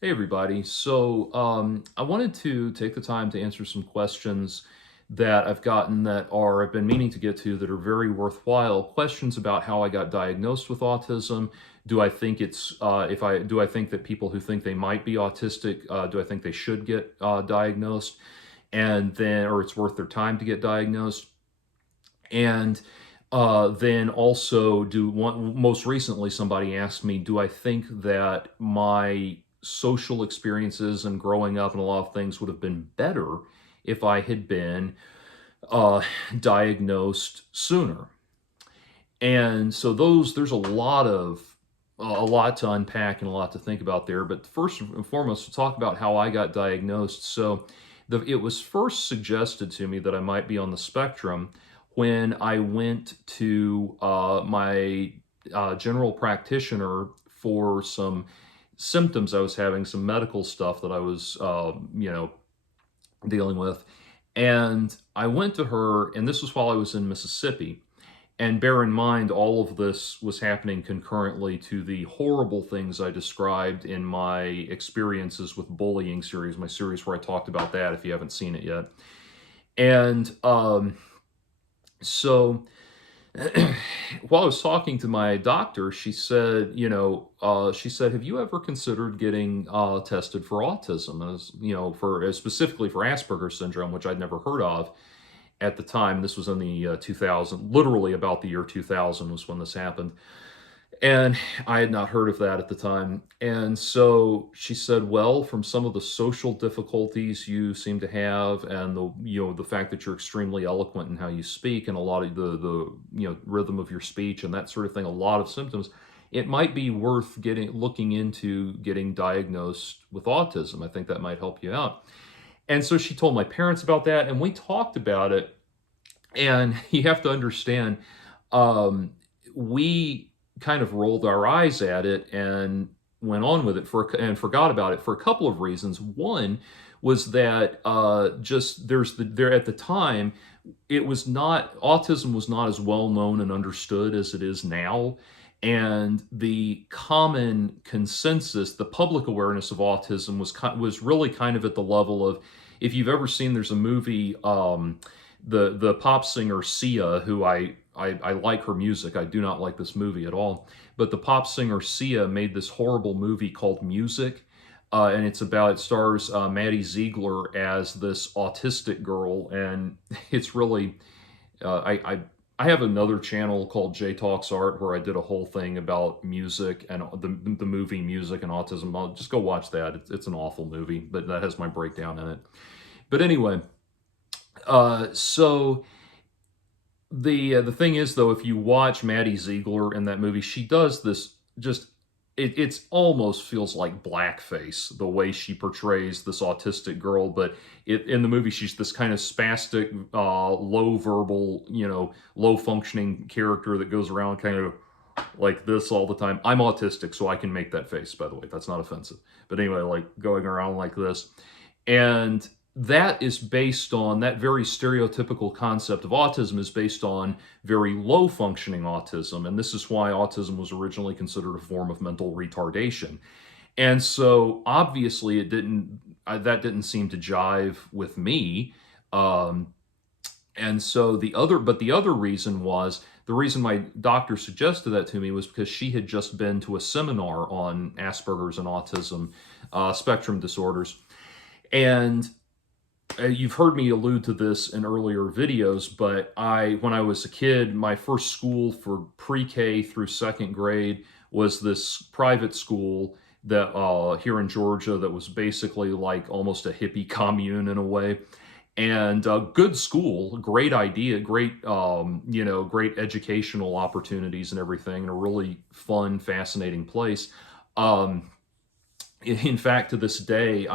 Hey everybody. I wanted to take the time to answer some questions that I've gotten that are I've been meaning to get to that are very worthwhile. Questions about how I got diagnosed with autism. Do I think it's if I do I think that people who think they might be autistic, do I think they should get diagnosed, and then or it's worth their time to get diagnosed? And then also, most recently, somebody asked me, do I think that my social experiences and growing up and a lot of things would have been better if I had been uh, diagnosed sooner? And so there's a lot to unpack and a lot to think about there. But first and foremost, to talk about how I got diagnosed. It was first suggested to me that I might be on the spectrum when I went to my general practitioner for some symptoms I was having, some medical stuff that I was, dealing with. And I went to her, and this was while I was in Mississippi. And bear in mind, all of this was happening concurrently to the horrible things I described in my experiences with bullying series, my series where I talked about that if you haven't seen it yet. And so while I was talking to my doctor, she said, "Have you ever considered getting tested for autism?" As specifically for Asperger's syndrome, which I'd never heard of at the time. This was in the 2000, literally about the year 2000 was when this happened. And I had not heard of that at the time. And so she said, "Well, from some of the social difficulties you seem to have and the fact that you're extremely eloquent in how you speak and a lot of the rhythm of your speech and that sort of thing, a lot of symptoms, it might be worth looking into getting diagnosed with autism. I think that might help you out." And so she told my parents about that, and we talked about it. And you have to understand, um, we kind of rolled our eyes at it and went on with it and forgot about it for a couple of reasons. One was that just there at the time, it was not autism was not as well known and understood as it is now. And the common consensus, the public awareness of autism was really kind of at the level of, if you've ever seen, there's a movie, the pop singer Sia, who I like her music. I do not like this movie at all. But the pop singer Sia made this horrible movie called Music, and it stars Maddie Ziegler as this autistic girl, and it's really I have another channel called J Talks Art where I did a whole thing about music and the movie Music and autism. Just go watch that. It's an awful movie, but that has my breakdown in it. But anyway, so the thing is, though, if you watch Maddie Ziegler in that movie, she does this just it's almost feels like blackface the way she portrays this autistic girl. But in the movie, she's this kind of spastic, low verbal, low functioning character that goes around kind of like this all the time. I'm autistic, so I can make that face. By the way, that's not offensive. But anyway, like going around like this, and that is based on that very stereotypical concept of autism is based on very low functioning autism. And this is why autism was originally considered a form of mental retardation. And so obviously that didn't seem to jive with me. And so the other reason was, the reason my doctor suggested that to me was because she had just been to a seminar on Asperger's and autism spectrum disorders. And you've heard me allude to this in earlier videos, but when I was a kid, my first school for pre-K through second grade was this private school that here in Georgia that was basically like almost a hippie commune in a way. And good school, great idea, great educational opportunities and everything, and a really fun, fascinating place. Um, in fact, to this day,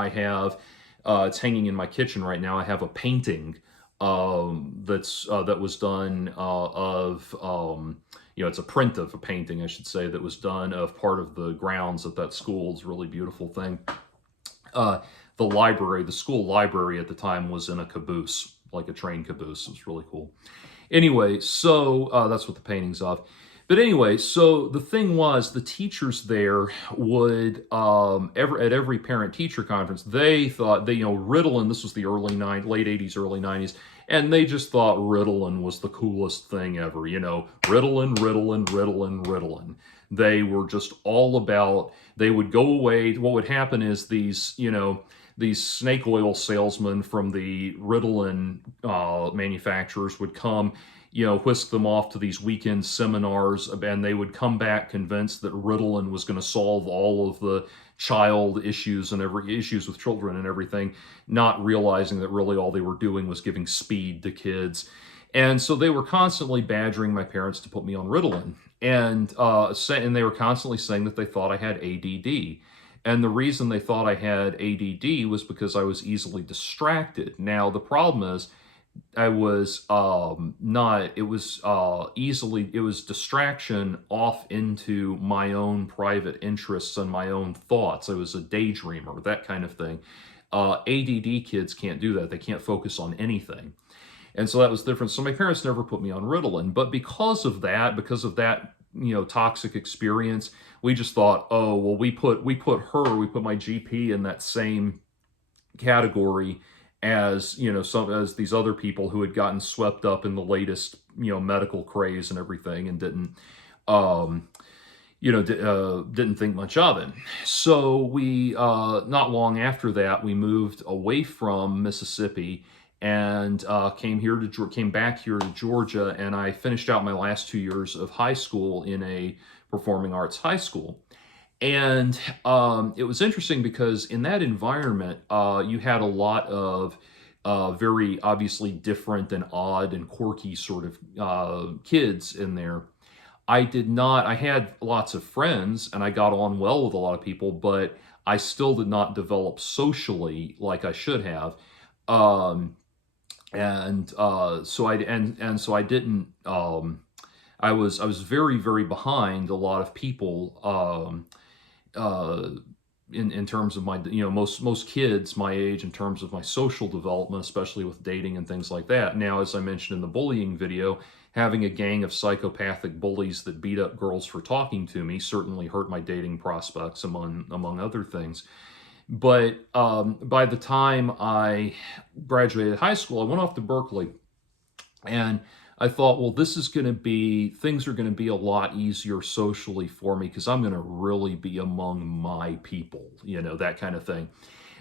it's hanging in my kitchen right now. I have a painting that was done it's a print of a painting, I should say, that was done of part of the grounds at that school. It's a really beautiful thing. The school library at the time was in a caboose, like a train caboose. It was really cool. Anyway, so that's what the painting's of. But anyway, so the thing was, the teachers there would at every parent teacher conference, they thought they, Ritalin. This was the late '80s, early '90s, and they just thought Ritalin was the coolest thing ever. Ritalin, Ritalin, Ritalin, Ritalin. They were just all about. They would go away. What would happen is these snake oil salesmen from the Ritalin manufacturers would come, whisk them off to these weekend seminars, and they would come back convinced that Ritalin was going to solve all of the child issues and every issues with children and everything, not realizing that really all they were doing was giving speed to kids. And so they were constantly badgering my parents to put me on Ritalin, and they were constantly saying that they thought I had ADD. And the reason they thought I had ADD was because I was easily distracted. Now, the problem is, I was not, it was it was distraction off into my own private interests and my own thoughts. I was a daydreamer, that kind of thing. ADD kids can't do that. They can't focus on anything. And so that was different. So my parents never put me on Ritalin, but because of that, toxic experience, we just thought, oh, well, we put my GP in that same category as, as these other people who had gotten swept up in the latest, medical craze and everything, and um, didn't think much of it. So we, not long after that, we moved away from Mississippi and came back here to Georgia, and I finished out my last 2 years of high school in a performing arts high school. And it was interesting because in that environment, you had a lot of very obviously different and odd and quirky sort of kids in there. I had lots of friends and I got on well with a lot of people, but I still did not develop socially like I should have. Um, so I didn't, I was very, very behind a lot of people. Uh, in terms of my, most kids my age, in terms of my social development, especially with dating and things like that. Now, as I mentioned in the bullying video, having a gang of psychopathic bullies that beat up girls for talking to me certainly hurt my dating prospects, among other things. But by the time I graduated high school, I went off to Berkeley, and I thought, well, things are going to be a lot easier socially for me because I'm going to really be among my people, that kind of thing.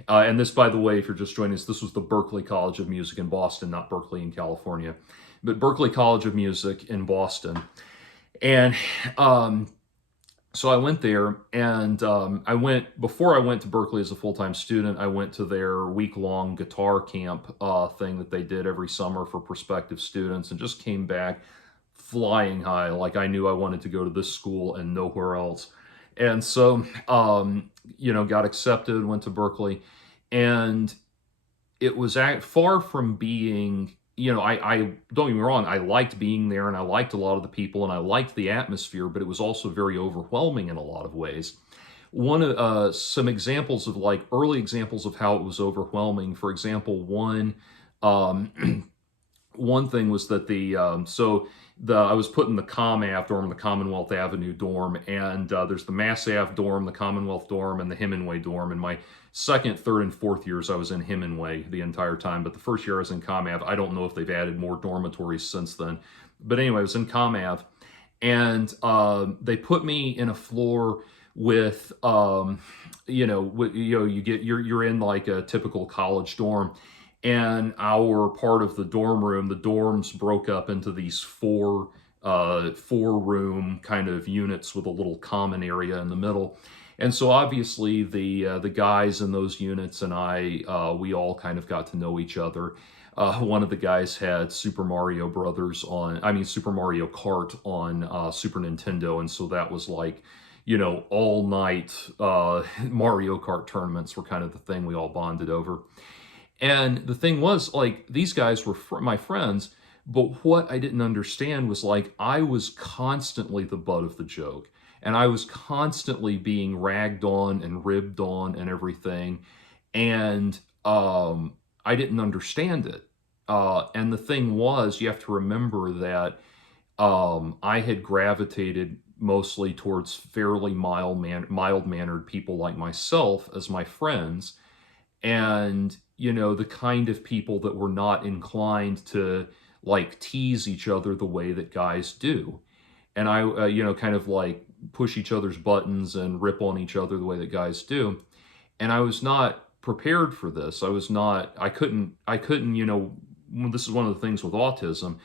And this, by the way, if you're just joining us, this was the Berklee College of Music in Boston, not Berkeley in California, but Berklee College of Music in Boston. And so I went there, and before I went to Berkeley as a full-time student, I went to their week-long guitar camp thing that they did every summer for prospective students, and just came back flying high. Like, I knew I wanted to go to this school and nowhere else. And so, got accepted, went to Berkeley, and it was far from being, I don't get me wrong, I liked being there and I liked a lot of the people and I liked the atmosphere, but it was also very overwhelming in a lot of ways. Some examples of early examples of how it was overwhelming. For example, um, one thing was that I was put in the ComAv dorm, the Commonwealth Avenue dorm, and there's the Mass Ave dorm, the Commonwealth dorm, and the Hemingway dorm. And my second, third, and fourth years, I was in Hemingway the entire time. But the first year I was in ComAv. I don't know if they've added more dormitories since then. But anyway, I was in ComAv, and they put me in a floor with, you're in like a typical college dorm. And our part of the dorm room, the dorms broke up into these four-room kind of units with a little common area in the middle. And so obviously the guys in those units and we all kind of got to know each other. One of the guys had Super Mario Kart on Super Nintendo, and so that was like, all night Mario Kart tournaments were kind of the thing we all bonded over. And the thing was, like, these guys were my friends, but what I didn't understand was, like, I was constantly the butt of the joke, and I was constantly being ragged on and ribbed on and everything, and I didn't understand it. And the thing was, you have to remember that I had gravitated mostly towards fairly mild-mannered people like myself as my friends, and, the kind of people that were not inclined to, like, tease each other the way that guys do. And kind of like push each other's buttons and rip on each other the way that guys do. And I was not prepared for this. I couldn't, this is one of the things with autism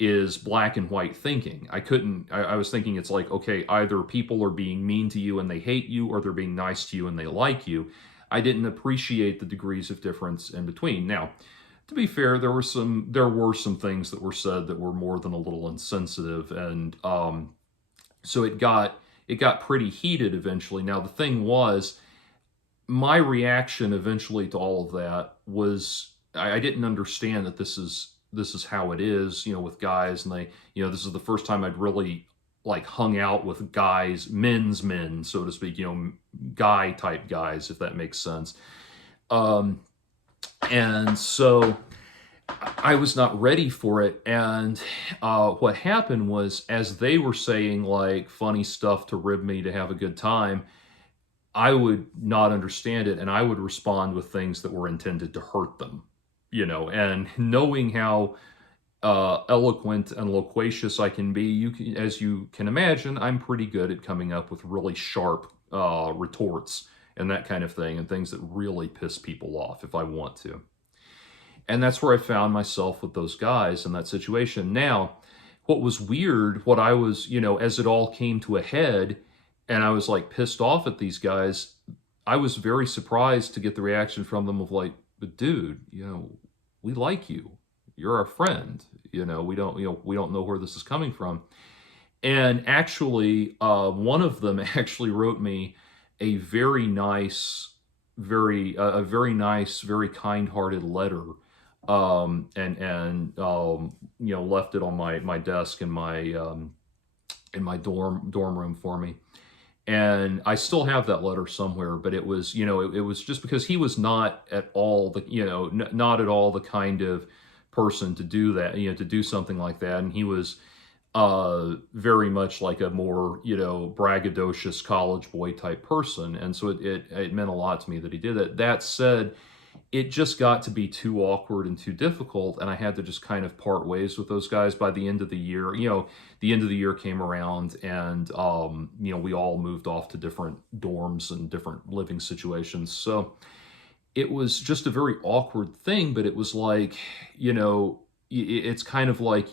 is black and white thinking. I was thinking it's like, okay, either people are being mean to you and they hate you, or they're being nice to you and they like you. I didn't appreciate the degrees of difference in between. Now, to be fair, there were some things that were said that were more than a little insensitive, and so it got pretty heated eventually. Now, the thing was, my reaction eventually to all of that was I didn't understand that this is how it is, with guys, and this is the first time I'd really like hung out with guys, men's men, so to speak, guy type guys, if that makes sense. Um, and so I was not ready for it. And what happened was, as they were saying like funny stuff to rib me to have a good time, I would not understand it, and I would respond with things that were intended to hurt them. And knowing how eloquent and loquacious I can be, as you can imagine, I'm pretty good at coming up with really sharp retorts and that kind of thing, and things that really piss people off if I want to. And that's where I found myself with those guys in that situation. Now, what was weird, what I was, as it all came to a head, and I was like pissed off at these guys, I was very surprised to get the reaction from them of like, but dude, we like you. You're our friend. We don't know where this is coming from. And actually, one of them actually wrote me a very nice, very nice, very kind-hearted letter, and left it on my desk in my dorm room for me. And I still have that letter somewhere, but it was, it was just because he was not at all not at all the kind of person to do that, to do something like that. And he was very much like a more, braggadocious college boy type person. And so it meant a lot to me that he did that. That said, it just got to be too awkward and too difficult, and I had to just kind of part ways with those guys by the end of the year. The end of the year came around, and we all moved off to different dorms and different living situations. So it was just a very awkward thing, but it was like, it's kind of like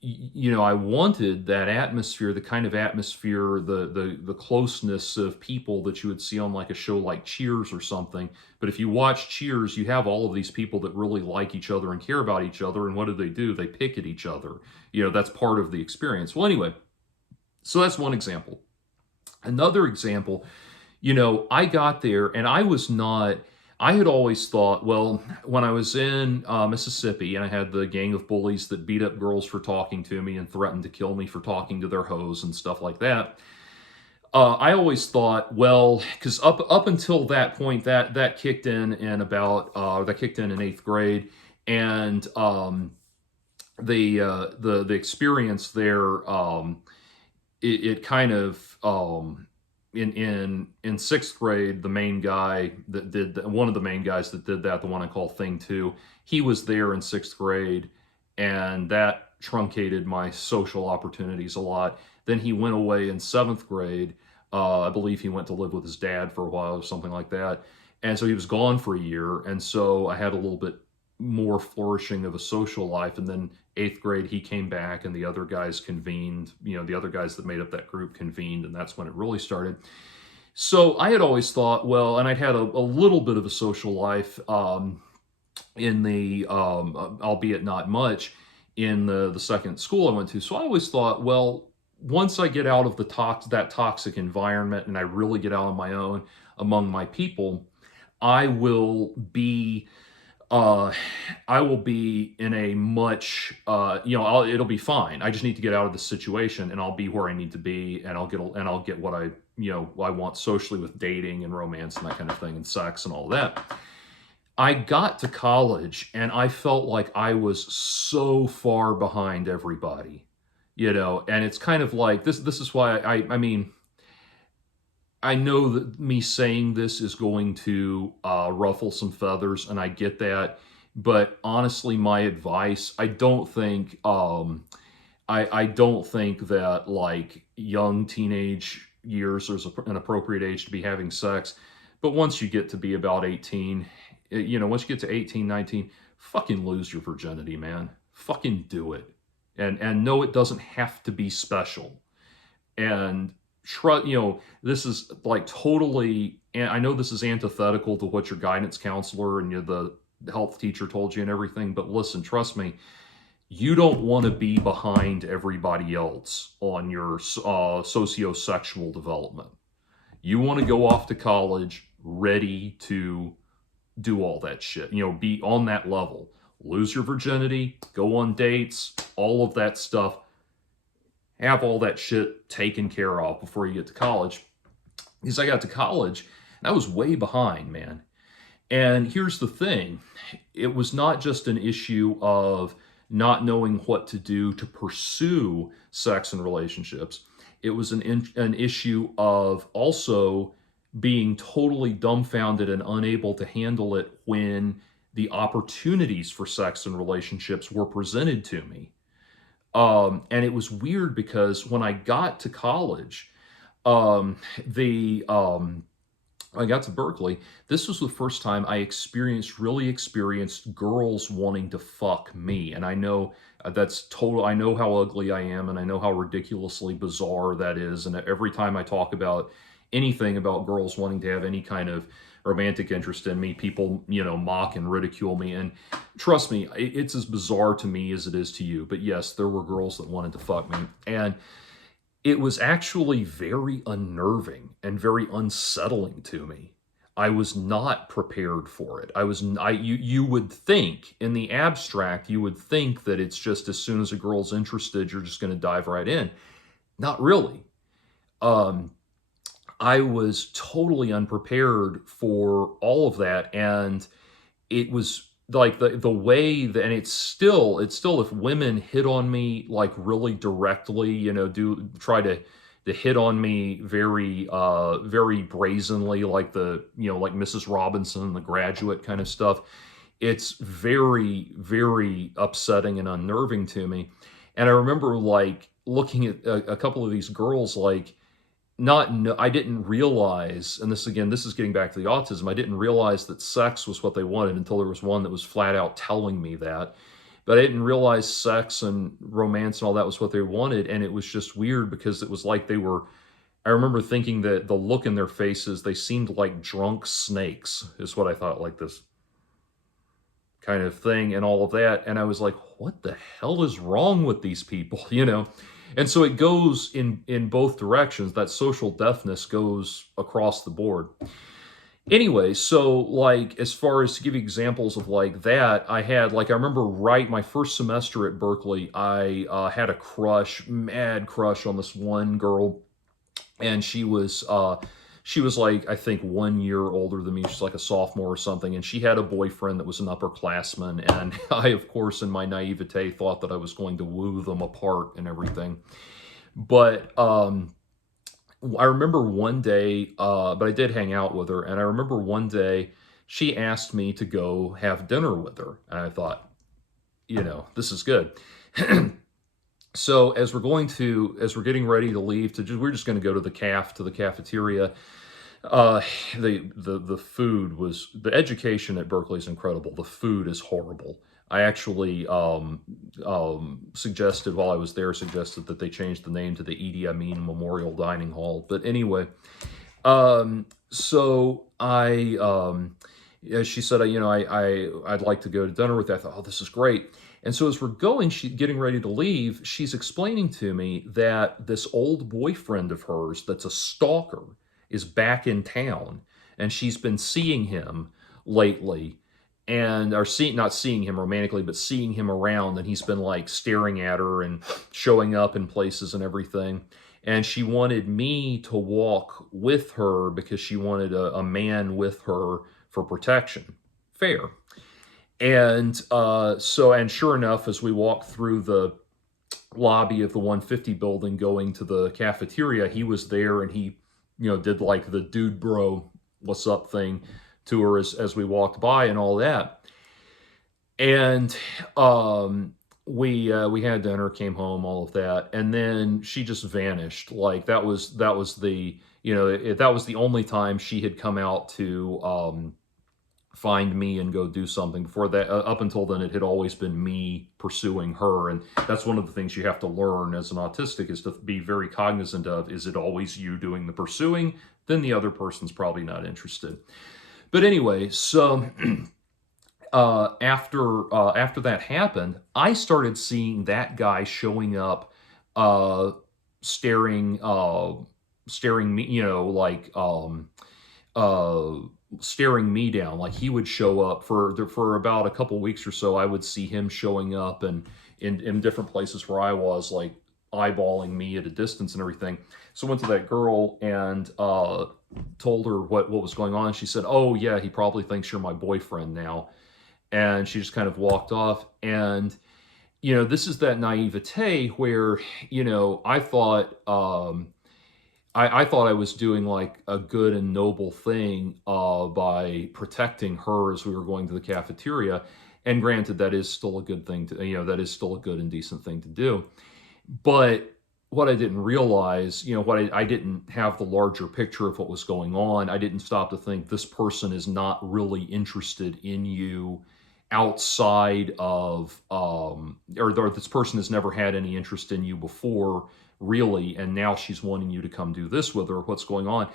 I wanted that atmosphere, the kind of atmosphere, the closeness of people that you would see on like a show like Cheers or something. But if you watch Cheers, you have all of these people that really like each other and care about each other. And what do? They pick at each other. That's part of the experience. Well, anyway, so that's one example. Another example, I got there and I had always thought, well, when I was in Mississippi and I had the gang of bullies that beat up girls for talking to me and threatened to kill me for talking to their hoes and stuff like that, I always thought, well, because up until that point, that kicked in 8th grade, and the experience there, it kind of in 6th grade, the main guy that did one of the main guys that did that, the one I call Thing 2, he was there in 6th grade, and that truncated my social opportunities a lot. Then he went away in 7th grade. I believe he went to live with his dad for a while or something like that. And so he was gone for a year. And so I had a little bit more flourishing of a social life. And then 8th grade, he came back and the other guys convened, the other guys that made up that group convened. And that's when it really started. So I had always thought, well, and I'd had a little bit of a social life albeit not much, in the second school I went to. So I always thought, well, once I get out of that toxic environment and I really get out on my own among my people, I will be in a much, it'll be fine. I just need to get out of the situation, and I'll be where I need to be, and I'll get what I want socially with dating and romance and that kind of thing, and sex and all that. I got to college and I felt like I was so far behind everybody, and it's kind of like this is why I mean, I know that me saying this is going to ruffle some feathers, and I get that. But honestly, my advice, I don't think that like young teenage years is an appropriate age to be having sex. But once you get to be about 18, once you get to 18, 19, fucking lose your virginity, man. Fucking do it. And no, it doesn't have to be special. And this is like totally, and I know this is antithetical to what your guidance counselor and the health teacher told you and everything, but listen, trust me, you don't want to be behind everybody else on your sociosexual development. You want to go off to college ready to do all that shit, be on that level. Lose your virginity, go on dates, all of that stuff. Have all that shit taken care of before you get to college. Because I got to college, and I was way behind, man. And here's the thing, it was not just an issue of not knowing what to do to pursue sex and relationships. It was an issue of also being totally dumbfounded and unable to handle it when the opportunities for sex and relationships were presented to me. And it was weird because when I got to college, the I got to Berkeley, this was the first time I really experienced girls wanting to fuck me. And I know that's total, I know how ugly I am, and I know how ridiculously bizarre that is. And every time I talk about anything about girls wanting to have any kind of romantic interest in me, people, mock and ridicule me. And trust me, it's as bizarre to me as it is to you. But yes, there were girls that wanted to fuck me. And it was actually very unnerving and very unsettling to me. I was not prepared for it. You would think in the abstract, you would think that it's just as soon as a girl's interested, you're just going to dive right in. Not really. I was totally unprepared for all of that. And it was like the way that, and it's still if women hit on me like really directly, do try to hit on me very brazenly, like like Mrs. Robinson, The Graduate kind of stuff. It's very, very upsetting and unnerving to me. And I remember like looking at a couple of these girls, like, I didn't realize, and this is getting back to the autism, I didn't realize that sex was what they wanted until there was one that was flat out telling me that. But I didn't realize sex and romance and all that was what they wanted. And it was just weird because it was like I remember thinking that the look in their faces, they seemed like drunk snakes, is what I thought, like this kind of thing and all of that. And I was like, what the hell is wrong with these people, And so it goes in both directions. That social deafness goes across the board. Anyway, so like as far as to give you examples of like that, I remember my first semester at Berkeley, I had a mad crush on this one girl, and she was like, I think 1 year older than me. She's like a sophomore or something. And she had a boyfriend that was an upperclassman. And I, of course, in my naivete, thought that I was going to woo them apart and everything. But I remember one day, but I did hang out with her. And I remember one day she asked me to go have dinner with her. And I thought, this is good. So as we're getting ready to leave, we're just going to go to the cafeteria. The food was, the education at Berkeley is incredible. The food is horrible. I actually suggested while I was there, that they change the name to the Idi Amin Memorial Dining Hall. But anyway, so she said, I'd like to go to dinner with you. I thought, oh, this is great. And so as we're getting ready to leave, she's explaining to me that this old boyfriend of hers that's a stalker is back in town, and she's been seeing him lately, and not seeing him romantically, but seeing him around, and he's been like staring at her and showing up in places and everything. And she wanted me to walk with her because she wanted a man with her for protection, fair. And and sure enough, as we walked through the lobby of the 150 building going to the cafeteria, he was there, and he, did like the dude bro, what's up thing to her as we walked by and all that. And we had dinner, came home, all of that, and then she just vanished. Like that was the that was the only time she had come out to find me and go do something. Before that, up until then, it had always been me pursuing her. And that's one of the things you have to learn as an autistic, is to be very cognizant of, is it always you doing the pursuing? Then the other person's probably not interested. But anyway, so after that happened, I started seeing that guy showing up, uh, staring staring me, like uh, staring me down. Like he would show up for about a couple weeks or so. I would see him showing up and in different places where I was, like eyeballing me at a distance and everything. So I went to that girl and told her what was going on. She said, "Oh yeah, he probably thinks you're my boyfriend now." And she just kind of walked off. And this is that naivete where I thought I thought I was doing like a good and noble thing by protecting her as we were going to the cafeteria. And granted, that is still a good thing to, that is still a good and decent thing to do. But what I didn't realize, I didn't have the larger picture of what was going on. I didn't stop to think, this person is not really interested in you outside of, or this person has never had any interest in you before, really, and now she's wanting you to come do this with her. What's going on?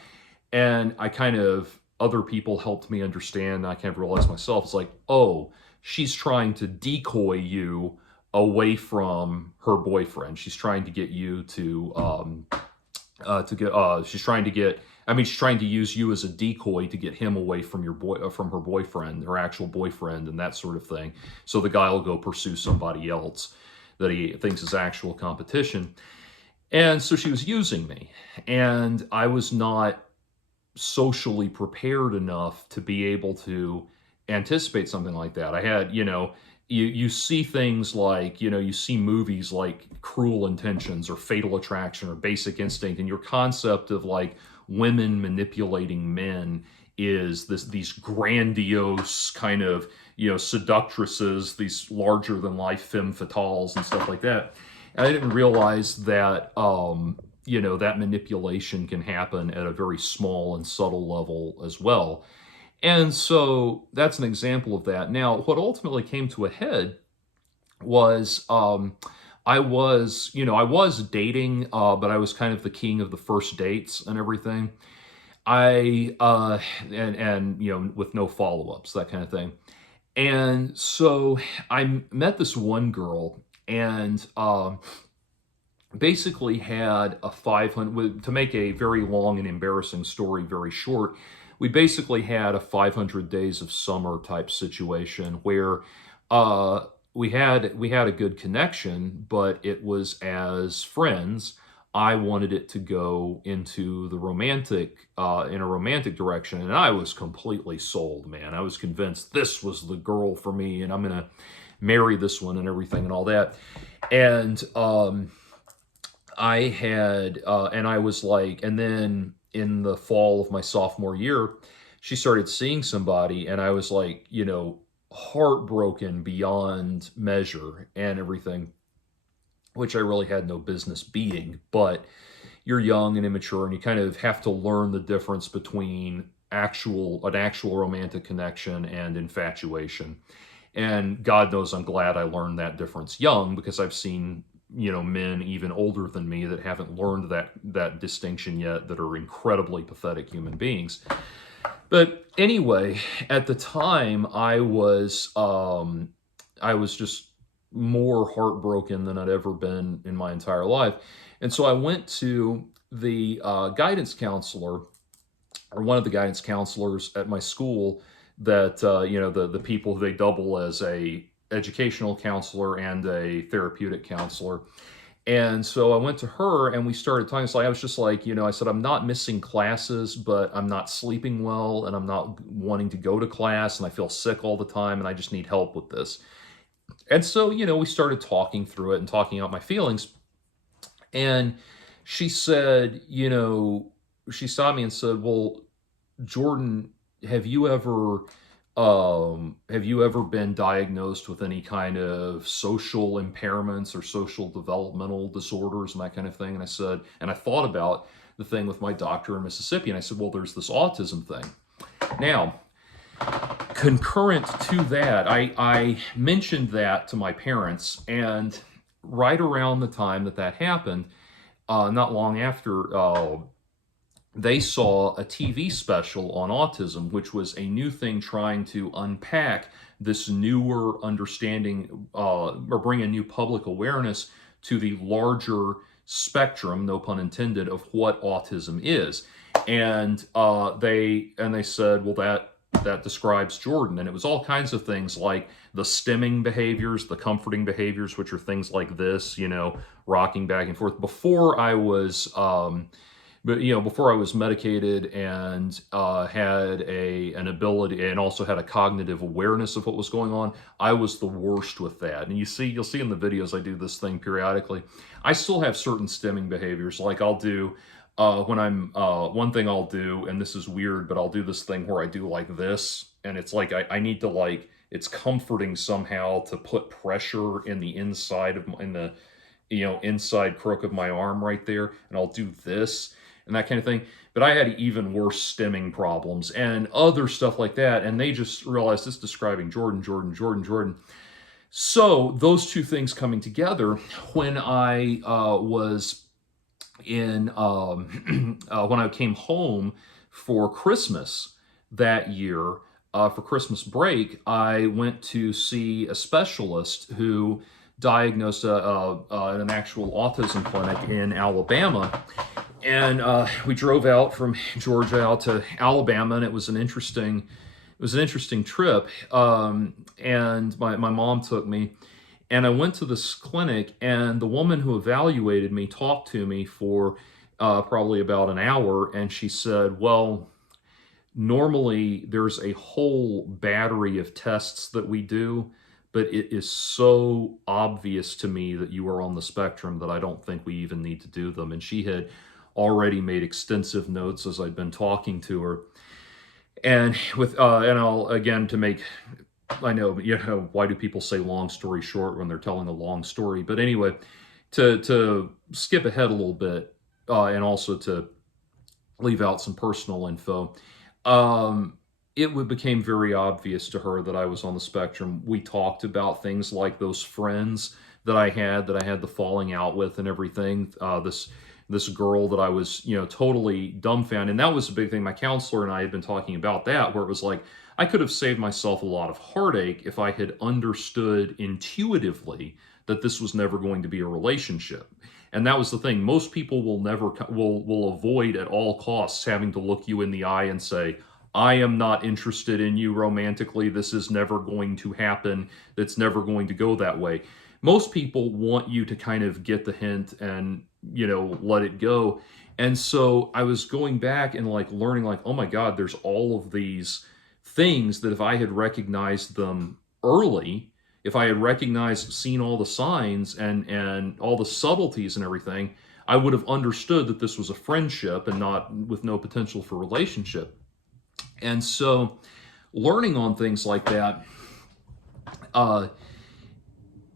And other people helped me understand. I kind of realized myself, it's like, oh, she's trying to decoy you away from her boyfriend. She's trying to get you she's trying to get, she's trying to use you as a decoy to get him away from from her boyfriend, her actual boyfriend, and that sort of thing. So the guy will go pursue somebody else that he thinks is actual competition. And so she was using me, and I was not socially prepared enough to be able to anticipate something like that. I had, you see things like, you see movies like Cruel Intentions or Fatal Attraction or Basic Instinct, and your concept of like women manipulating men is these grandiose kind of, seductresses, these larger than life femme fatales and stuff like that. And I didn't realize that, that manipulation can happen at a very small and subtle level as well. And so that's an example of that. Now, what ultimately came to a head was, I was dating, but I was kind of the king of the first dates and everything. I, and, with no follow-ups, that kind of thing. And so I met this one girl, and basically had a 500, to make a very long and embarrassing story very short, we basically had a 500 days of summer type situation where we had a good connection, but it was as friends. I wanted it to go into the romantic, in a romantic direction, and I was completely sold, man. I was convinced this was the girl for me, and I'm gonna marry this one and everything and all that. And I was like, and then in the fall of my sophomore year, she started seeing somebody, and I was like, heartbroken beyond measure and everything, which I really had no business being. But you're young and immature, and you kind of have to learn the difference between an actual romantic connection and infatuation. And God knows I'm glad I learned that difference young, because I've seen, men even older than me that haven't learned that distinction yet, that are incredibly pathetic human beings. But anyway, at the time, I was just more heartbroken than I'd ever been in my entire life. And so I went to the guidance counselor, or one of the guidance counselors at my school, that the people, they double as a educational counselor and a therapeutic counselor. And so I went to her and we started talking. So I was just like, I said, I'm not missing classes, but I'm not sleeping well and I'm not wanting to go to class and I feel sick all the time and I just need help with this. And so, we started talking through it and talking out my feelings. And she said, she saw me and said, well, Jordan, have you ever been diagnosed with any kind of social impairments or social developmental disorders and that kind of thing? And I said, and I thought about the thing with my doctor in Mississippi, and I said, well, there's this autism thing. Now, concurrent to that, I mentioned that to my parents, and right around the time that happened, not long after, they saw a TV special on autism, which was a new thing trying to unpack this newer understanding, or bring a new public awareness to the larger spectrum, no pun intended, of what autism is. And they said, well, that describes Jordan. And it was all kinds of things like the stimming behaviors, the comforting behaviors, which are things like this, rocking back and forth. Before I was medicated and had an ability and also had a cognitive awareness of what was going on, I was the worst with that. And you'll see in the videos I do this thing periodically. I still have certain stimming behaviors, like I'll do when I'm one thing I'll do, and this is weird, but I'll do this thing where I do like this, and it's like I need to, like, it's comforting somehow to put pressure in the inside of inside crook of my arm right there, and I'll do this and that kind of thing. But I had even worse stimming problems and other stuff like that, and they just realized this is describing Jordan. So those two things coming together, when I was in when I came home for Christmas that year, for Christmas break, I went to see a specialist who diagnosed an actual autism clinic in Alabama. And we drove out from Georgia out to Alabama, and it was an interesting trip. And my mom took me, and I went to this clinic, and the woman who evaluated me talked to me for probably about an hour, and she said, well, normally there's a whole battery of tests that we do, but it is so obvious to me that you are on the spectrum that I don't think we even need to do them. And she had already made extensive notes as I'd been talking to her. And and I'll, again, I know, why do people say long story short when they're telling a long story? But anyway, to skip ahead a little bit, and also to leave out some personal info, it became very obvious to her that I was on the spectrum. We talked about things like those friends that I had the falling out with and everything. This girl that I was, totally dumbfounded. And that was a big thing. My counselor and I had been talking about that, where it was like, I could have saved myself a lot of heartache if I had understood intuitively that this was never going to be a relationship. And that was the thing. Most people will avoid at all costs having to look you in the eye and say, I am not interested in you romantically. This is never going to happen. It's never going to go that way. Most people want you to kind of get the hint and, let it go. And so I was going back and learning oh my God, there's all of these things that if I had recognized them early, if I had seen all the signs and all the subtleties and everything, I would have understood that this was a friendship and not with no potential for relationship. And so learning on things like that,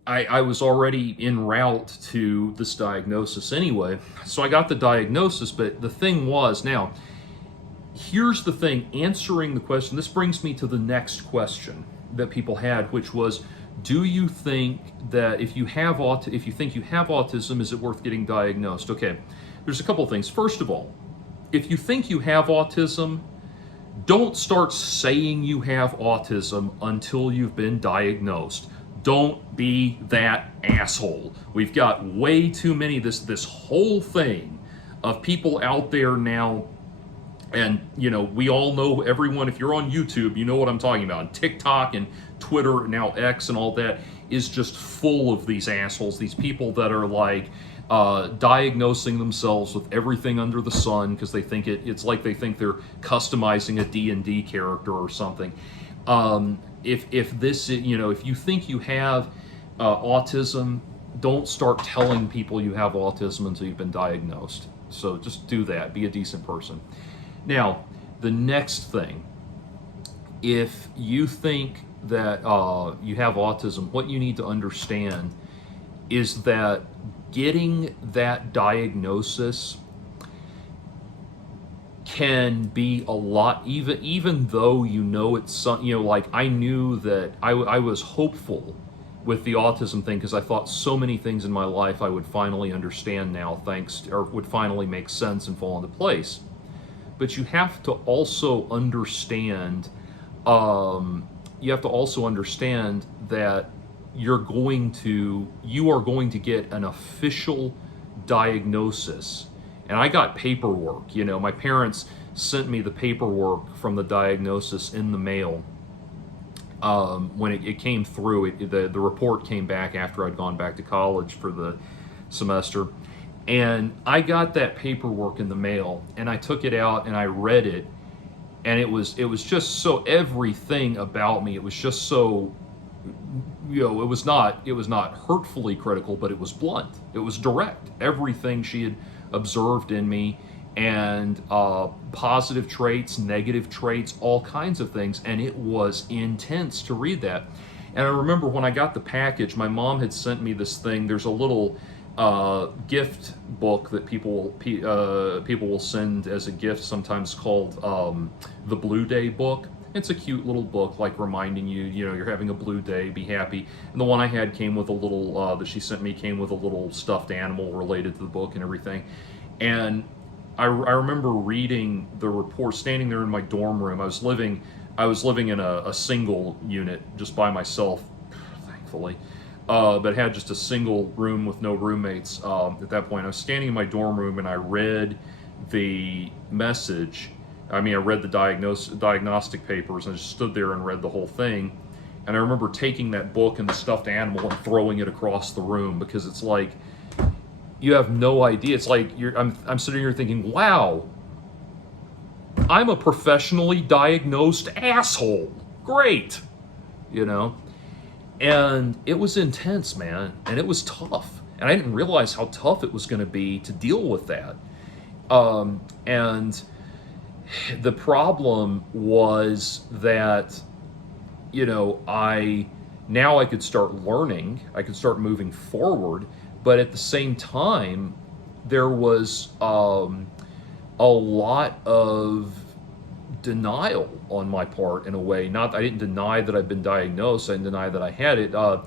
I was already en route to this diagnosis anyway. So I got the diagnosis, but the thing was, now, here's the thing, answering the question, this brings me to the next question that people had, which was, do you think that if you think you have autism, is it worth getting diagnosed? Okay, there's a couple of things. First of all, if you think you have autism, don't start saying you have autism until you've been diagnosed. Don't be that asshole. We've got way too many, this whole thing of people out there now, and we all know, everyone, if you're on YouTube, you know what I'm talking about. And TikTok and Twitter, now X and all that, is just full of these assholes, these people that are like, diagnosing themselves with everything under the sun because they think it's like they think they're customizing a D&D character or something. If this, if you think you have autism, don't start telling people you have autism until you've been diagnosed. So just do that. Be a decent person. Now, the next thing, if you think that you have autism, what you need to understand is that getting that diagnosis can be a lot, even though it's some, like I knew that I was hopeful with the autism thing because I thought so many things in my life I would finally understand now, or would finally make sense and fall into place. But you have to also understand, that you are going to get an official diagnosis. And I got paperwork. My parents sent me the paperwork from the diagnosis in the mail. When it came through, the report came back after I'd gone back to college for the semester. And I got that paperwork in the mail, and I took it out and I read it, and it was just so, everything about me, it was just so, it was not hurtfully critical, but it was blunt. It was direct. Everything she had observed in me, and positive traits, negative traits, all kinds of things, and it was intense to read that. And I remember when I got the package, my mom had sent me this thing. There's a little gift book that people will send as a gift, sometimes called the Blue Day book. It's a cute little book, like reminding you, you're having a blue day, be happy. And the one I had came with a little, that she sent me, came with a little stuffed animal related to the book and everything. And I remember reading the report, standing there in my dorm room. I was living in a single unit, just by myself, thankfully. But had just a single room with no roommates at that point. I was standing in my dorm room and I read the message. I read the diagnostic papers, and I just stood there and read the whole thing. And I remember taking that book and the stuffed animal and throwing it across the room, because it's like, you have no idea. It's like I'm sitting here thinking, wow, I'm a professionally diagnosed asshole. Great, And it was intense, man, and it was tough. And I didn't realize how tough it was going to be to deal with that. And the problem was that, I could start learning, I could start moving forward, but at the same time, there was a lot of denial on my part, in a way. Not, I didn't deny that I'd been diagnosed, I didn't deny that I had it. I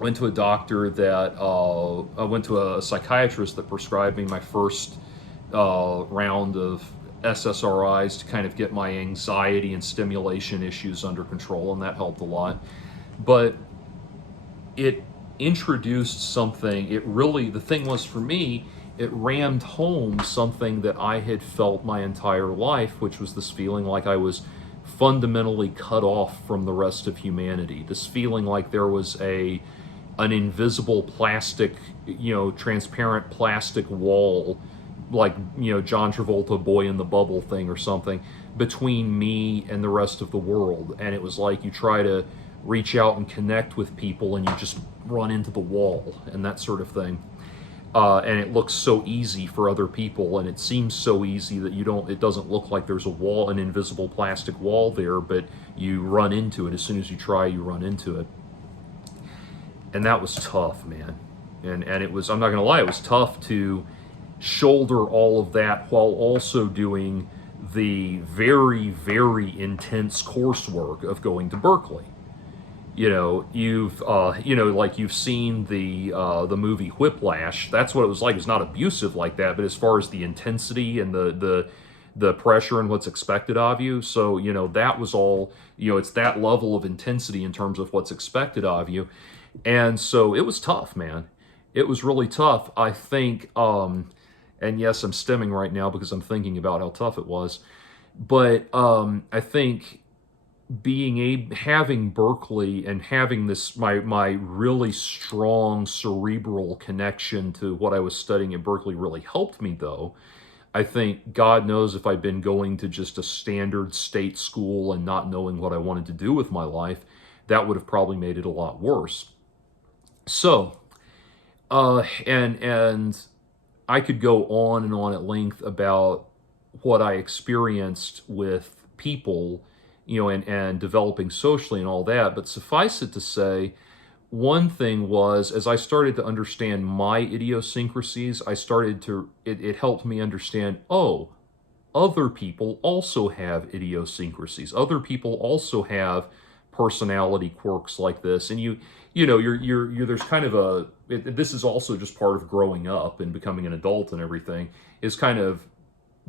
went to a doctor that, I went to a psychiatrist that prescribed me my first round of SSRIs to kind of get my anxiety and stimulation issues under control, and that helped a lot. But it introduced something, the thing was, for me, it rammed home something that I had felt my entire life, which was this feeling like I was fundamentally cut off from the rest of humanity. This feeling like there was an invisible plastic, transparent plastic wall, like, John Travolta Boy in the Bubble thing or something, between me and the rest of the world. And it was like you try to reach out and connect with people and you just run into the wall and that sort of thing. And it looks so easy for other people, and it seems so easy that it doesn't look like there's a wall, an invisible plastic wall there, but you run into it. As soon as you try, you run into it. And that was tough, man. And it was, I'm not gonna lie, it was tough to shoulder all of that while also doing the very, very intense coursework of going to Berkeley. You've seen the movie Whiplash. That's what it was like. It's not abusive like that, but as far as the intensity and the pressure and what's expected of you, so that was all. It's that level of intensity in terms of what's expected of you, and so it was tough, man. It was really tough. I think, and yes, I'm stimming right now because I'm thinking about how tough it was, but I think having Berkeley and having this my really strong cerebral connection to what I was studying at Berkeley really helped me, though. I think God knows if I'd been going to just a standard state school and not knowing what I wanted to do with my life, that would have probably made it a lot worse. So, and I could go on and on at length about what I experienced with people, and developing socially and all that. But suffice it to say, one thing was, as I started to understand my idiosyncrasies, it helped me understand, oh, other people also have idiosyncrasies. Other people also have personality quirks like this. And there's kind of this is also just part of growing up and becoming an adult and everything, is kind of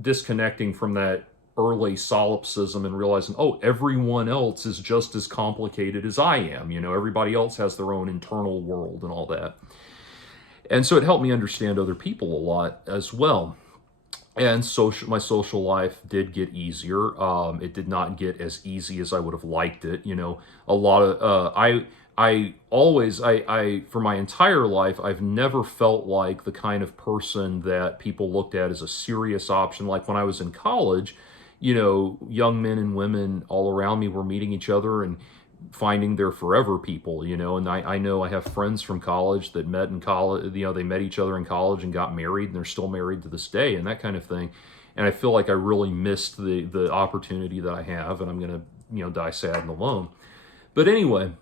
disconnecting from that early solipsism and realizing, oh, everyone else is just as complicated as I am. Everybody else has their own internal world and all that. And so it helped me understand other people a lot as well. And my social life did get easier. It did not get as easy as I would have liked it. A lot of I always I for my entire life I've never felt like the kind of person that people looked at as a serious option. Like when I was in college, young men and women all around me were meeting each other and finding their forever people, and I know I have friends from college that met in college. They met each other in college and got married, and they're still married to this day, and that kind of thing. And I feel like I really missed the opportunity that I have, and I'm gonna die sad and alone. But anyway,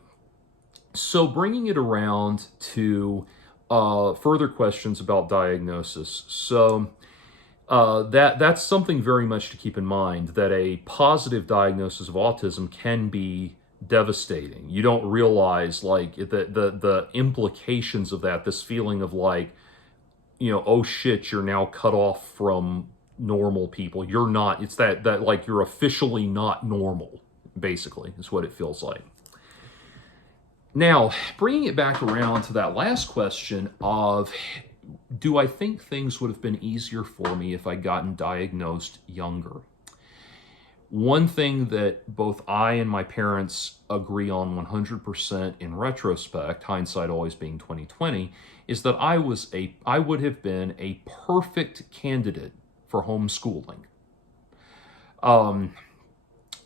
so bringing it around to further questions about diagnosis. So that's something very much to keep in mind, that a positive diagnosis of autism can be devastating. You don't realize like the implications of that, this feeling of like, oh shit, you're now cut off from normal people. You're not, it's that like you're officially not normal, basically, is what it feels like. Now, bringing it back around to that last question of, do I think things would have been easier for me if I'd gotten diagnosed younger? One thing that both I and my parents agree on 100% in retrospect, hindsight always being 2020, is that I would have been a perfect candidate for homeschooling.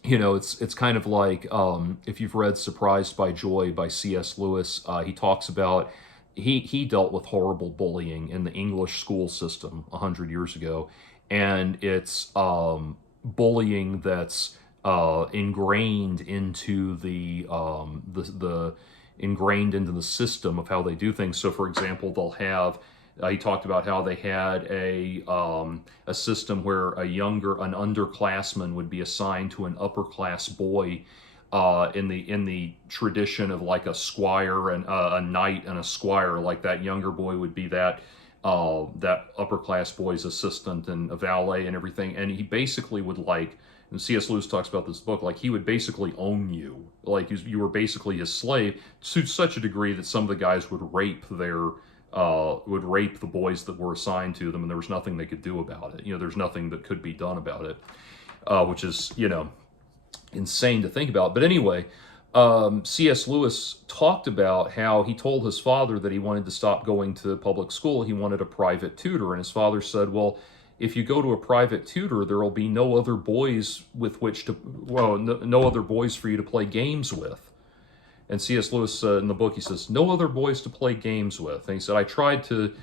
It's kind of like, if you've read Surprised by Joy by C.S. Lewis, he talks about he dealt with horrible bullying in the English school system 100 years ago, and it's bullying that's ingrained into the ingrained into the system of how they do things. So, for example, they'll have. He talked about how they had a system where an underclassman would be assigned to an upper class boy, in the tradition of like a squire and a knight and a squire. Like that younger boy would be that upper class boy's assistant and a valet and everything. And he basically would like. And C.S. Lewis talks about this book, like he would basically own you, like you were basically his slave, to such a degree that some of the guys would rape the boys that were assigned to them, and there was nothing they could do about it. There's nothing that could be done about it, which is, insane to think about. But anyway, C.S. Lewis talked about how he told his father that he wanted to stop going to public school. He wanted a private tutor, and his father said, well, if you go to a private tutor, there will be no other boys no other boys for you to play games with. And C.S. Lewis, in the book, he says, no other boys to play games with. And he said, I tried to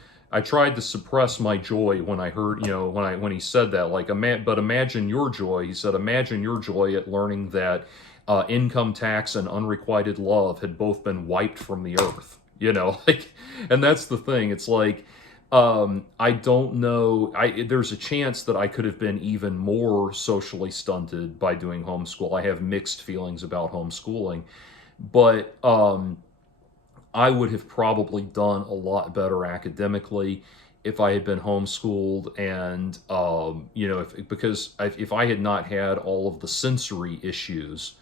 suppress my joy when I heard, when he said that, like, but imagine your joy. He said, imagine your joy at learning that income tax and unrequited love had both been wiped from the earth, and that's the thing. It's like, I don't know. There's a chance that I could have been even more socially stunted by doing homeschool. I have mixed feelings about homeschooling. But I would have probably done a lot better academically if I had been homeschooled, and if I had not had all of the sensory issues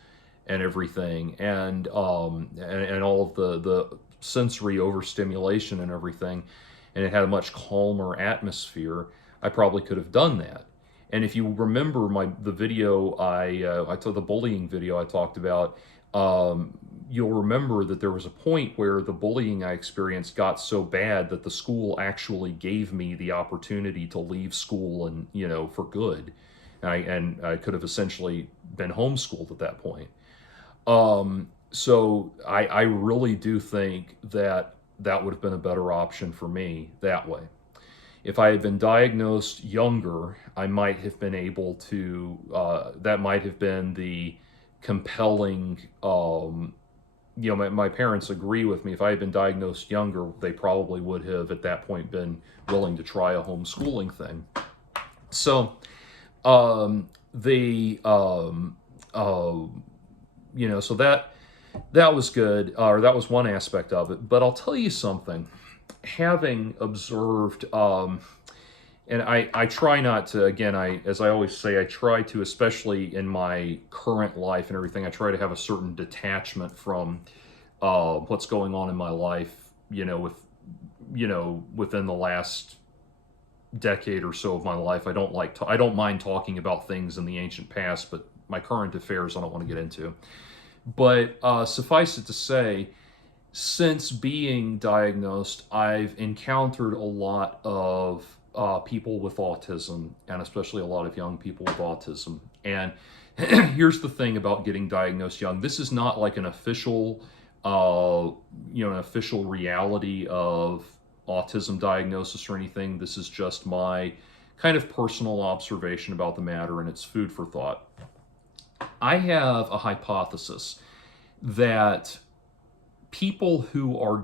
and everything, and all of the sensory overstimulation and everything, and it had a much calmer atmosphere, I probably could have done that. And if you remember the video I took, the bullying video I talked about, you'll remember that there was a point where the bullying I experienced got so bad that the school actually gave me the opportunity to leave school and, for good. And I could have essentially been homeschooled at that point. So I really do think that that would have been a better option for me that way. If I had been diagnosed younger, I might have been able to, that might have been the compelling, my parents agree with me. If I had been diagnosed younger, they probably would have at that point been willing to try a homeschooling thing. So, the, so that was good, or that was one aspect of it. But I'll tell you something, having observed, and I try not to, again, as I always say, I try to, especially in my current life and everything, I try to have a certain detachment from what's going on in my life, within the last decade or so of my life. I don't mind talking about things in the ancient past, but my current affairs I don't want to get into. But suffice it to say, since being diagnosed, I've encountered a lot of people with autism, and especially a lot of young people with autism. And here's the thing about getting diagnosed young. This is not like an official, an official reality of autism diagnosis or anything. This is just my kind of personal observation about the matter, and it's food for thought. I have a hypothesis that people who are,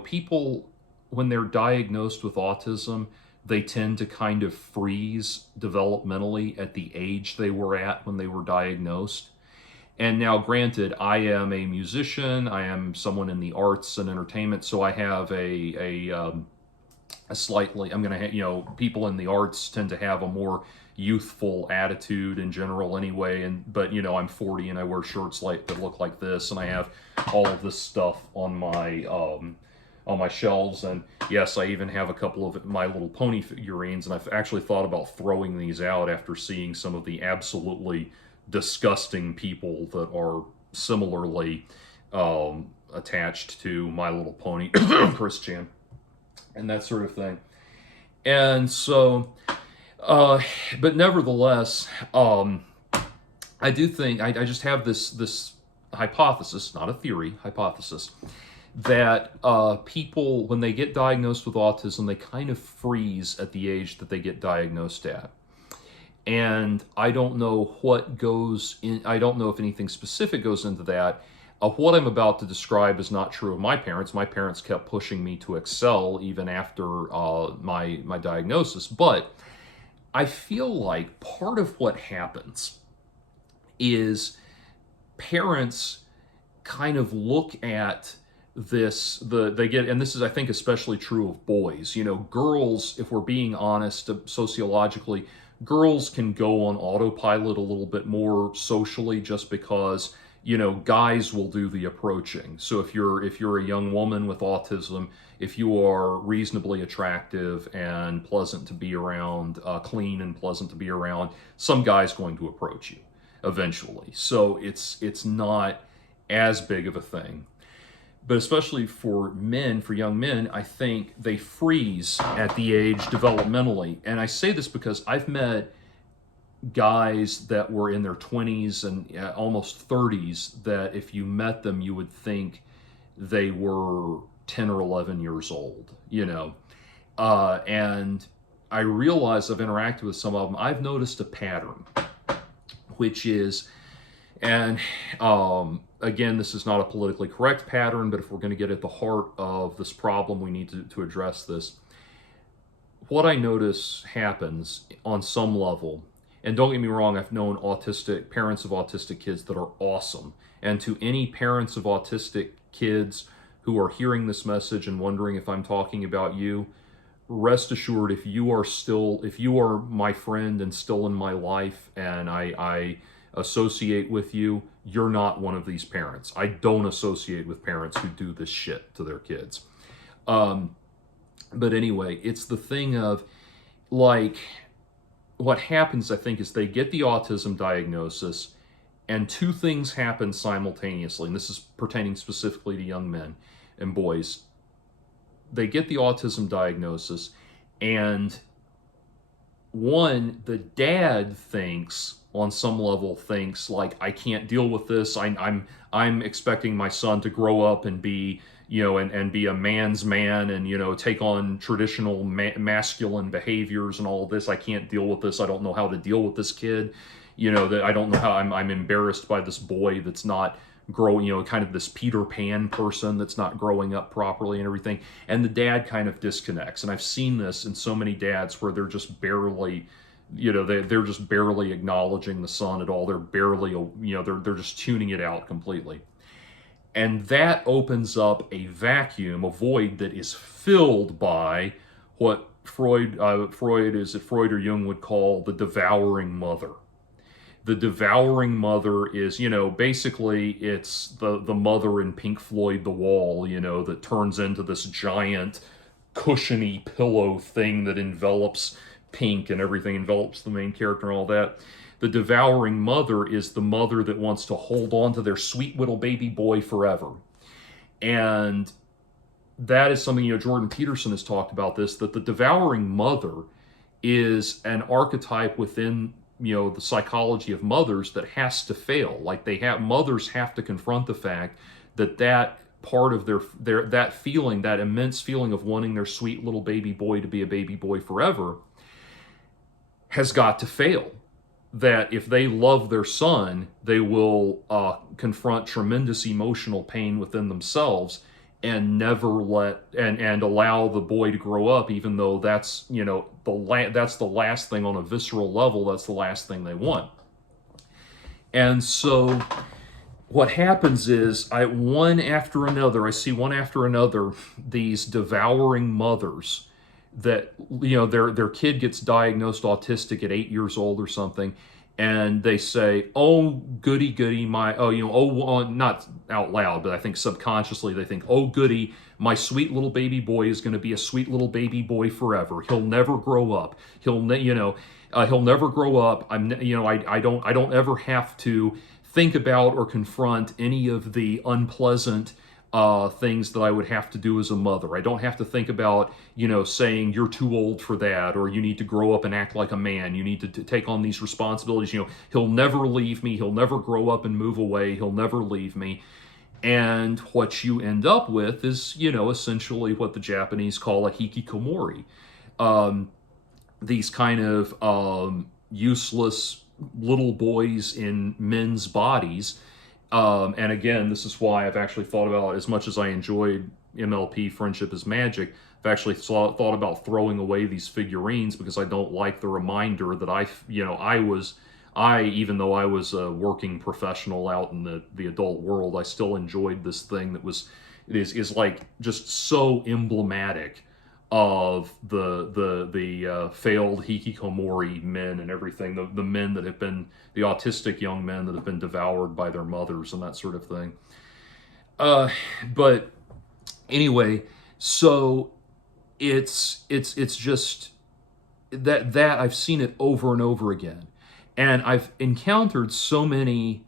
people, when they're diagnosed with autism, they tend to kind of freeze developmentally at the age they were at when they were diagnosed. And now, granted, I am a musician, I am someone in the arts and entertainment, so I have a slightly, I'm going to, people in the arts tend to have a more youthful attitude in general anyway, but I'm 40 and I wear shirts that look like this, and I have all of this stuff on my shelves, and yes, I even have a couple of My Little Pony figurines, and I've actually thought about throwing these out after seeing some of the absolutely disgusting people that are similarly attached to My Little Pony, Christian, and that sort of thing. And so, but nevertheless, I do think I just have this hypothesis, not a theory, hypothesis, that people, when they get diagnosed with autism, they kind of freeze at the age that they get diagnosed at. And I don't know what goes in, I don't know if anything specific goes into that. What I'm about to describe is not true of my parents. My parents kept pushing me to excel even after my diagnosis. But I feel like part of what happens is parents kind of look at this, they get, and this is, I think, especially true of boys. Girls, if we're being honest, sociologically, girls can go on autopilot a little bit more socially, just because guys will do the approaching. So if you're a young woman with autism, if you are reasonably attractive and pleasant to be around, clean and pleasant to be around, some guy's going to approach you eventually. So it's not as big of a thing. But especially for men, for young men, I think they freeze at the age developmentally. And I say this because I've met guys that were in their 20s and almost 30s that if you met them, you would think they were 10 or 11 years old, and I realize I've interacted with some of them. I've noticed a pattern, which is, and again, this is not a politically correct pattern, but if we're going to get at the heart of this problem, we need to address this. What I notice happens on some level, and don't get me wrong, I've known parents of autistic kids that are awesome. And to any parents of autistic kids who are hearing this message and wondering if I'm talking about you, rest assured, if you are my friend and still in my life, and I associate with you, you're not one of these parents. I don't associate with parents who do this shit to their kids. But anyway, it's the thing of, like, what happens, I think, is they get the autism diagnosis, and two things happen simultaneously, and this is pertaining specifically to young men and boys. They get the autism diagnosis, and one, the dad thinks, on some level, thinks like, I can't deal with this. I'm expecting my son to grow up and be, and be a man's man, and take on traditional masculine behaviors and all of this. I can't deal with this. I don't know how to deal with this kid. That I don't know how. I'm embarrassed by this boy that's not growing, kind of this Peter Pan person that's not growing up properly and everything. And the dad kind of disconnects. And I've seen this in so many dads where they're just barely, they're just barely acknowledging the son at all. They're barely, they're just tuning it out completely. And that opens up a vacuum, a void that is filled by what Freud or Jung would call the devouring mother. The devouring mother is, basically it's the mother in Pink Floyd The Wall, that turns into this giant cushiony pillow thing that envelops Pink and everything, envelops the main character and all that. The devouring mother is the mother that wants to hold on to their sweet little baby boy forever. And that is something, Jordan Peterson has talked about this, that the devouring mother is an archetype within the psychology of mothers that has to fail. Like mothers have to confront the fact that part of their that feeling, that immense feeling of wanting their sweet little baby boy to be a baby boy forever, has got to fail. That if they love their son, they will confront tremendous emotional pain within themselves and never and allow the boy to grow up, even though that's that's the last thing on a visceral level. That's the last thing they want. And so what happens is I see one after another these devouring mothers that their kid gets diagnosed autistic at 8 years old or something, and they say, "Oh goody goody, not out loud, but I think subconsciously they think, oh goody, my sweet little baby boy is going to be a sweet little baby boy forever. He'll never grow up. He'll never grow up. I don't ever have to think about or confront any of the unpleasant things that I would have to do as a mother. I don't have to think about, saying you're too old for that, or you need to grow up and act like a man. You need to take on these responsibilities. He'll never leave me. He'll never grow up and move away. He'll never leave me." And what you end up with is, essentially what the Japanese call a hikikomori. These kind of useless little boys in men's bodies. And again, this is why I've actually thought about, as much as I enjoyed MLP Friendship is Magic, I've actually thought about throwing away these figurines, because I don't like the reminder that even though I was a working professional out in the adult world, I still enjoyed this thing that is like just so emblematic of the failed hikikomori men and everything, the men that have been, the autistic young men that have been devoured by their mothers and that sort of thing. But anyway, so it's just that I've seen it over and over again. And I've encountered so many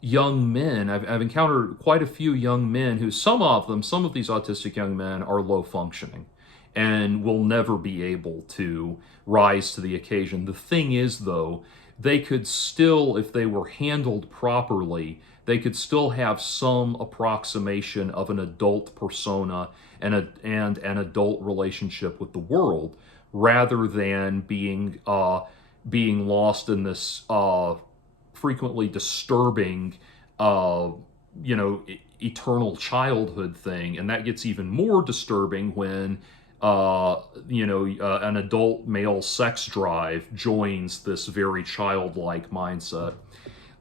young men. I've encountered quite a few young men who, some of these autistic young men are low functioning and will never be able to rise to the occasion. The thing is, though, they could still, if they were handled properly, they could still have some approximation of an adult persona and an adult relationship with the world, rather than being lost in this frequently disturbing, eternal childhood thing. And that gets even more disturbing when, an adult male sex drive joins this very childlike mindset.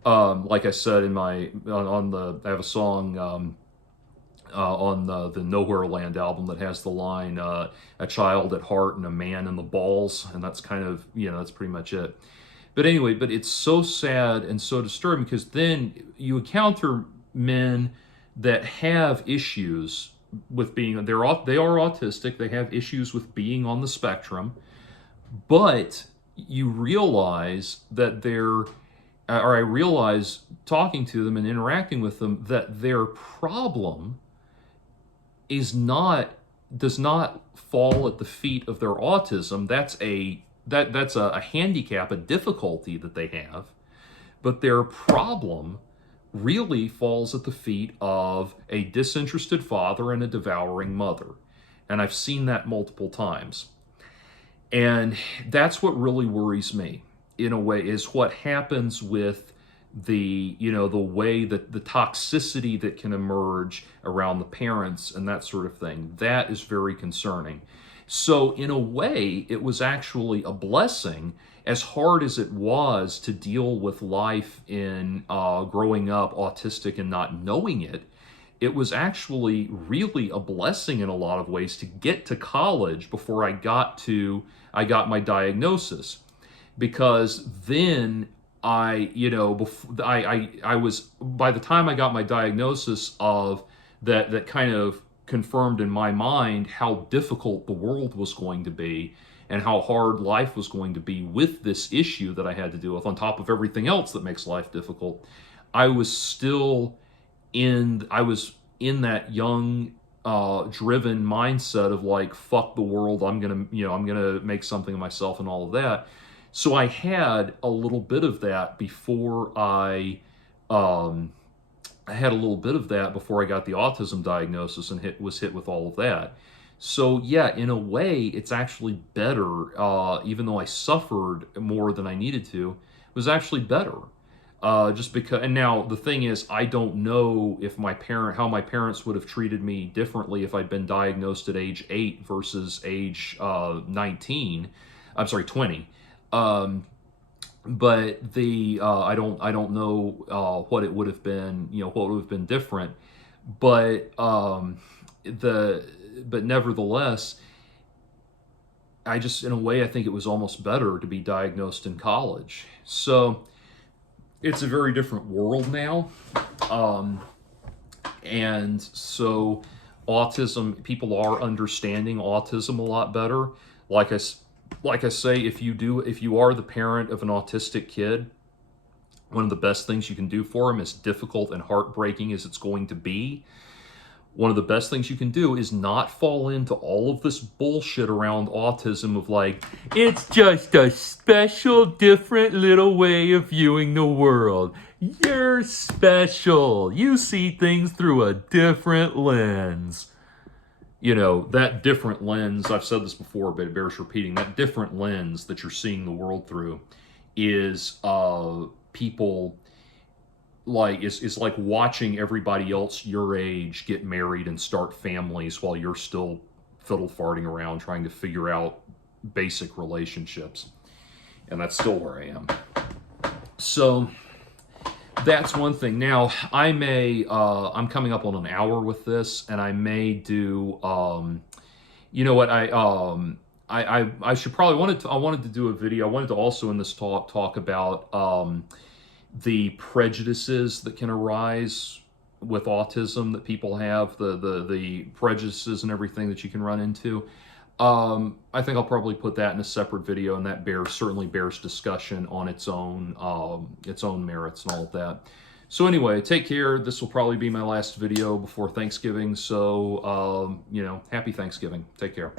Like I said in I have a song on the Nowhere Land album that has the line, "A child at heart and a man in the balls," and that's kind of, that's pretty much it. But anyway, but it's so sad and so disturbing, because then you encounter men that have issues with being, they are autistic, they have issues with being on the spectrum, but you realize that or I realize talking to them and interacting with them that their problem is not does not fall at the feet of their autism. That's a handicap, a difficulty that they have, but their problem really falls at the feet of a disinterested father and a devouring mother. And I've seen that multiple times. And that's what really worries me, in a way, is what happens with the way that the toxicity that can emerge around the parents and that sort of thing. That is very concerning. So in a way, it was actually a blessing, as hard as it was to deal with life in growing up autistic and not knowing it. It was actually really a blessing in a lot of ways to get to college before I got my diagnosis, because then I was, by the time I got my diagnosis, of that kind of confirmed in my mind how difficult the world was going to be and how hard life was going to be with this issue that I had to deal with on top of everything else that makes life difficult. I was still I was in that young driven mindset of like, fuck the world, I'm gonna make something of myself and all of that. So I had a little bit of that before I had a little bit of that before I got the autism diagnosis and was hit with all of that. So yeah, in a way, it's actually better. Even though I suffered more than I needed to, it was actually better. Just because, and now the thing is, I don't know if how my parents would have treated me differently if I'd been diagnosed at age 8 versus age 19. I'm sorry, 20. But I don't know what it would have been, what would have been different. But but nevertheless, I just, in a way, I think it was almost better to be diagnosed in college. So it's a very different world now. And so people are understanding autism a lot better. Like I say, if you are the parent of an autistic kid, one of the best things you can do for them, as difficult and heartbreaking as it's going to be, one of the best things you can do is not fall into all of this bullshit around autism of like, it's just a special, different little way of viewing the world. You're special. You see things through a different lens. That different lens, I've said this before, but it bears repeating, that different lens that you're seeing the world through is people is like watching everybody else your age get married and start families while you're still fiddle farting around trying to figure out basic relationships. And that's still where I am. So that's one thing. Now, I'm coming up on an hour with this, and I may do, you know what, I should probably, I wanted to do a video. I wanted to also in this talk about the prejudices that can arise with autism that people have, the prejudices and everything that you can run into. I think I'll probably put that in a separate video, and that certainly bears discussion on its own merits and all of that. So anyway, take care. This will probably be my last video before Thanksgiving. So, happy Thanksgiving. Take care.